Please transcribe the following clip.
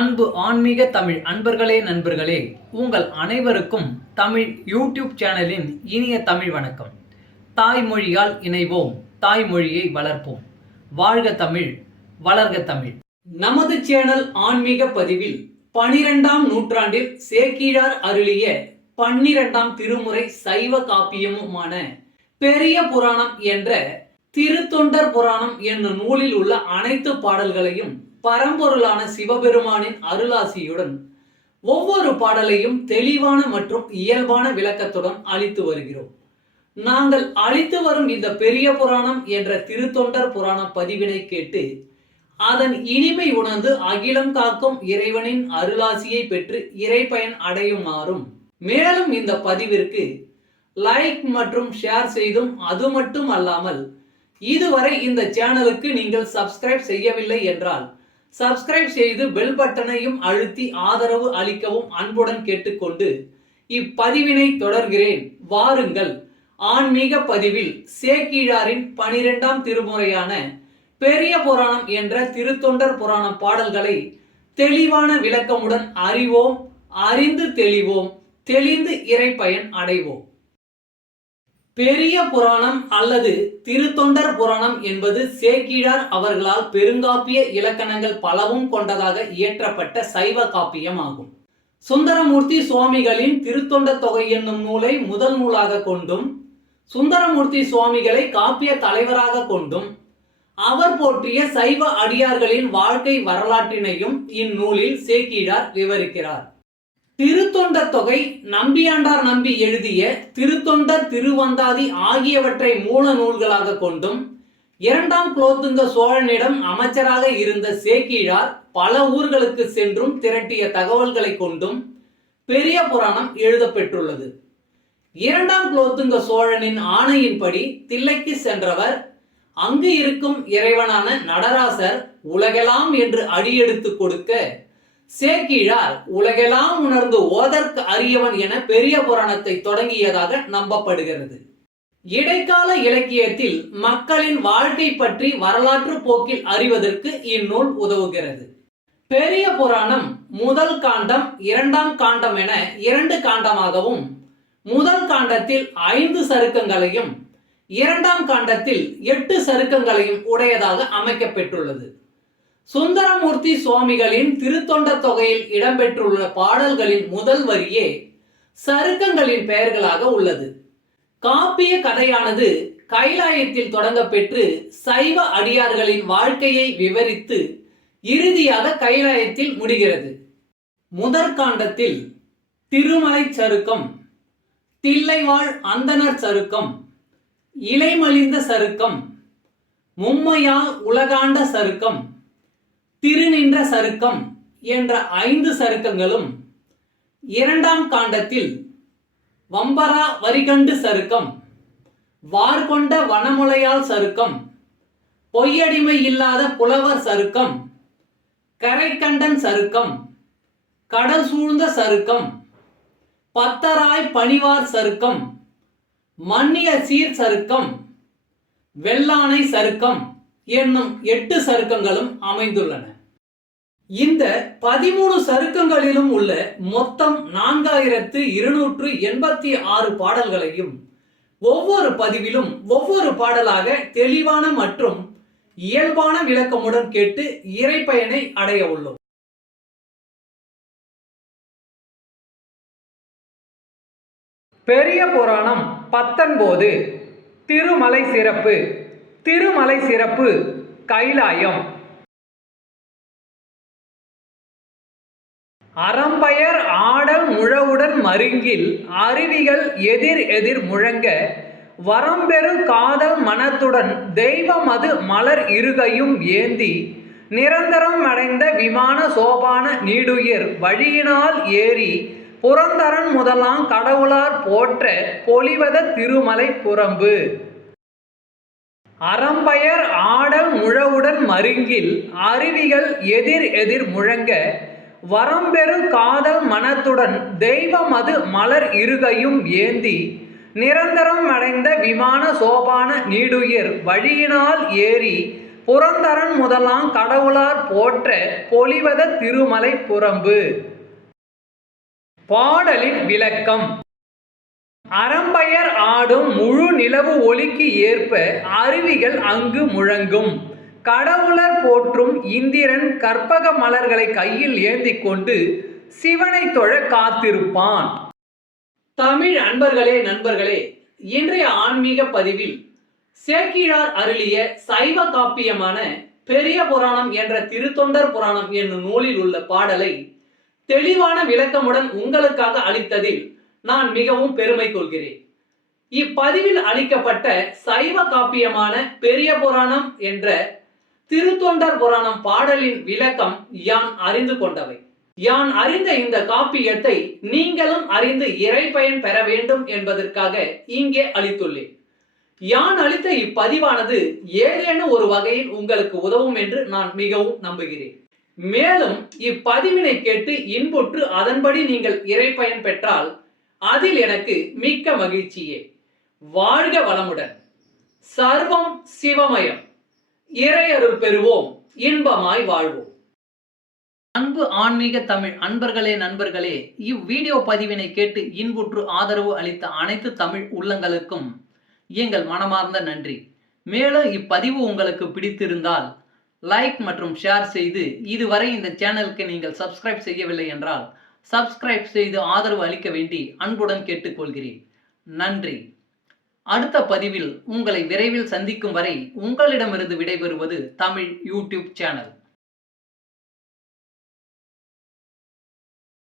அன்பு ஆன்மீக தமிழ் அன்பர்களே நண்பர்களே, உங்கள் அனைவருக்கும் தமிழ் யூடியூப் சேனலின் இனிய தமிழ் வணக்கம். தாய்மொழியால் இணைவோம், தாய்மொழியை வளர்ப்போம். வாழ்க தமிழ், வளர்க தமிழ். நமது சேனல் ஆன்மீக பதிவில் 12ஆம் நூற்றாண்டில் சேக்கிழார் அருளிய 12ஆம் திருமுறை சைவ காப்பியமுமான பெரிய புராணம் என்ற திருத்தொண்டர் புராணம் என்னும் நூலில் உள்ள அனைத்து பாடல்களையும் பரம்பொருளான சிவபெருமானின் அருளாசியுடன் ஒவ்வொரு பாடலையும் தெளிவான மற்றும் இயல்பான விளக்கத்துடன் அளித்து வருகிறோம். நாங்கள் அளித்து வரும் இந்த பெரிய புராணம் என்ற திருத்தொண்டர் புராண பதிவினை கேட்டு அதன் இனிமை உணர்ந்து அகிலம் காக்கும் இறைவனின் அருளாசியை பெற்று இறைப்பயன் அடையுமாறும், மேலும் இந்த பதிவிற்கு லைக் மற்றும் ஷேர் செய்தும், அது மட்டும் அல்லாமல் இதுவரை இந்த சேனலுக்கு நீங்கள் சப்ஸ்கிரைப் செய்யவில்லை என்றால் சப்ஸ்கிரைப் செய்து பெல் பட்டனையும் அழுத்தி ஆதரவு அளிக்கவும் அன்புடன் கேட்டுக்கொண்டு இப்பதிவினை தொடர்கிறேன். வாருங்கள், ஆன்மீக பதிவில் சேக்கிழாரின் 12ஆம் திருமுறையான பெரிய புராணம் என்ற திருத்தொண்டர் புராண பாடல்களை தெளிவான விளக்கமுடன் அறிவோம், அறிந்து தெளிவோம், தெளிந்து இறைப்பயன் அடைவோம். பெரிய புராணம் அல்லது திருத்தொண்டர் புராணம் என்பது சேக்கிழார் அவர்களால் பெருங்காப்பிய இலக்கணங்கள் பலவும் கொண்டதாக இயற்றப்பட்ட சைவ காப்பியம் ஆகும். சுந்தரமூர்த்தி சுவாமிகளின் திருத்தொண்டர் தொகை என்னும் நூலை முதல் நூலாக கொண்டும், சுந்தரமூர்த்தி சுவாமிகளை காப்பிய தலைவராக கொண்டும், அவர் போற்றிய சைவ அடியார்களின் வாழ்க்கை வரலாற்றினையும் இந்நூலில் சேக்கிழார் விவரிக்கிறார். திருத்தொண்டர் தொகை நம்பியாண்டார் நம்பி எழுதிய திருத்தொண்டர் திருவந்தாதி ஆகியவற்றை மூல நூல்களாக கொண்டும், 2ஆம் குலோத்துங்க சோழனிடம் அமைச்சராக இருந்த சேக்கிழார் பல ஊர்களுக்கு சென்றும் திரட்டிய தகவல்களை கொண்டும் பெரிய புராணம் எழுதப்பெற்றுள்ளது. 2ஆம் குலோத்துங்க சோழனின் ஆணையின்படி தில்லைக்கு சென்றவர் அங்கு இருக்கும் இறைவனான நடராசர் உலகெல்லாம் என்று அடியெடுத்து கொடுக்க சேக்கிழார் உலகெல்லாம் உணர்ந்து ஓதற்கு அரியவன் என பெரிய புராணத்தை தொடங்கியதாக நம்பப்படுகிறது. இடைக்கால இலக்கியத்தில் மக்களின் வாழ்க்கை பற்றி வரலாற்று போக்கில் அறிவதற்கு இந்நூல் உதவுகிறது. பெரிய புராணம் முதல் காண்டம், 2ஆம் காண்டம் என 2 காண்டமாகவும், முதல் காண்டத்தில் 5 சருக்கங்களையும் 2ஆம் காண்டத்தில் 8 சருக்கங்களையும் உடையதாக அமைக்கப்பெற்றுள்ளது. சுந்தரமூர்த்தி சுவாமிகளின் திருத்தொண்டர் தொகையில் இடம்பெற்றுள்ள பாடல்களின் முதல் வரியே சருக்கங்களின் பெயர்களாக உள்ளது. காப்பிய கதையானது கைலாயத்தில் தொடங்க பெற்று சைவ அடியார்களின் வாழ்க்கையை விவரித்து இறுதியாக கைலாயத்தில் முடிகிறது. முதற்காண்டத்தில் திருமலை சருக்கம், தில்லைவாழ் அந்தணர் சருக்கம், இலைமலிந்த சருக்கம், மும்மையால் உலகாண்ட சருக்கம், திருநின்ற சருக்கம் என்ற 5 சருக்கங்களும், 2ஆம் காண்டத்தில் வம்பரா வரிகண்டு சருக்கம், வார்கொண்ட வனமுலையால் சருக்கம், பொய்யடிமை இல்லாத புலவர் சருக்கம், கரைக்கண்டன் சருக்கம், கடல் சூழ்ந்த சருக்கம், பத்தராய் பணிவார் சருக்கம், மன்னிய சீர் சருக்கம், வெள்ளானை சருக்கம் என்னும் 8 சருக்கங்களும் அமைந்துள்ளன. இந்த 13 சருக்கங்களிலும் உள்ள மொத்தம் 4286 பாடல்களையும் ஒவ்வொரு பதிவிலும் ஒவ்வொரு பாடலாக தெளிவான மற்றும் இயல்பான விளக்கமுடன் கேட்டு இறைப்பயனை அடைய உள்ளோம். பெரிய புராணம் 19 திருமலை சிறப்பு. திருமலை சிறப்பு கைலாயம். அறம்பயர் ஆடல் முழவுடன் மருங்கில் அருவிகள் எதிர் எதிர் முழங்க வரம்பெரு காதல் மனத்துடன் தெய்வம் அது மலர் இருகையும் ஏந்தி நிரந்தரம் அடைந்த விமான சோபான நீடுயிர் வழியினால் ஏறி புரந்தரன் முதலாம் கடவுளார் போற்ற பொலிவத திருமலை புறம்பு. அறம்பயர் ஆடல் முழவுடன் மருங்கில் அருவிகள் எதிர் எதிர் முழங்க வரம்பெரு காதல் மனத்துடன் தெய்வம் அது மலர் இருகையும் ஏந்தி நிரந்தரம் அடைந்த விமான சோபான நீடுயிர் வழியினால் ஏறி புரந்தரன் முதலாம் கடவுளார் போற்ற பொலிவத திருமலை புறம்பு. பாடலின் விளக்கம். அறம்பயர் ஆடும் முழு நிலவு ஒளிக்கு ஏற்ப அருவிகள் அங்கு முழங்கும். கடவுளர் போற்றும் இந்திரன் கற்பக மலர்களை கையில் ஏந்தி கொண்டு சிவனை தொழ காத்திருப்பான். தமிழ் அன்பர்களே, நண்பர்களே, இன்றைய ஆன்மீக பதிவில் சேக்கிழார் அருளிய சைவ காப்பியமான பெரிய புராணம் என்ற திருத்தொண்டர் புராணம் என்னும் நூலில் உள்ள பாடலை தெளிவான விளக்கமுடன் உங்களுக்காக அளித்ததில் நான் மிகவும் பெருமை கொள்கிறேன். இப்பதிவில் அளிக்கப்பட்ட சைவ காப்பியமான பெரிய புராணம் என்ற திருத்தொண்டர் புராணம் பாடலின் விளக்கம் யான் அறிந்து கொண்டவை. யான் அறிந்த இந்த காப்பியத்தை நீங்களும் அறிந்து இறைப்பயன் பெற வேண்டும் என்பதற்காக இங்கே அளித்துள்ளேன். யான் அளித்த இப்பதிவானது ஏதேனும் ஒரு வகையில் உங்களுக்கு உதவும் என்று நான் மிகவும் நம்புகிறேன். மேலும் இப்பதிவினை கேட்டு இன்புற்று அதன்படி நீங்கள் இறைப்பயன் பெற்றால் அதில் எனக்கு மிக்க மகிழ்ச்சியே. வாழ்க வளமுடன். சர்வம் சிவமயம். இறையருள் பெறுவோம், இன்பமாய் வாழ்வோம். அன்பு ஆன்மீக தமிழ் அன்பர்களே, நண்பர்களே, இவ்வீடியோ பதிவினை கேட்டு இன்புற்று ஆதரவு அளித்த அனைத்து தமிழ் உள்ளங்களுக்கும் எங்கள் மனமார்ந்த நன்றி. மேலும் இப்பதிவு உங்களுக்கு பிடித்திருந்தால் லைக் மற்றும் ஷேர் செய்து, இதுவரை இந்த சேனலுக்கு நீங்கள் சப்ஸ்கிரைப் செய்யவில்லை என்றால் சப்ஸ்கிரைப் செய்து ஆதரவு அளிக்க வேண்டி அன்புடன் கேட்டுக்கொள்கிறேன். நன்றி. அடுத்த பதிவில் உங்களை விரைவில் சந்திக்கும் வரை உங்களிடமிருந்து விடைபெறுவது தமிழ் யூடியூப் சேனல்.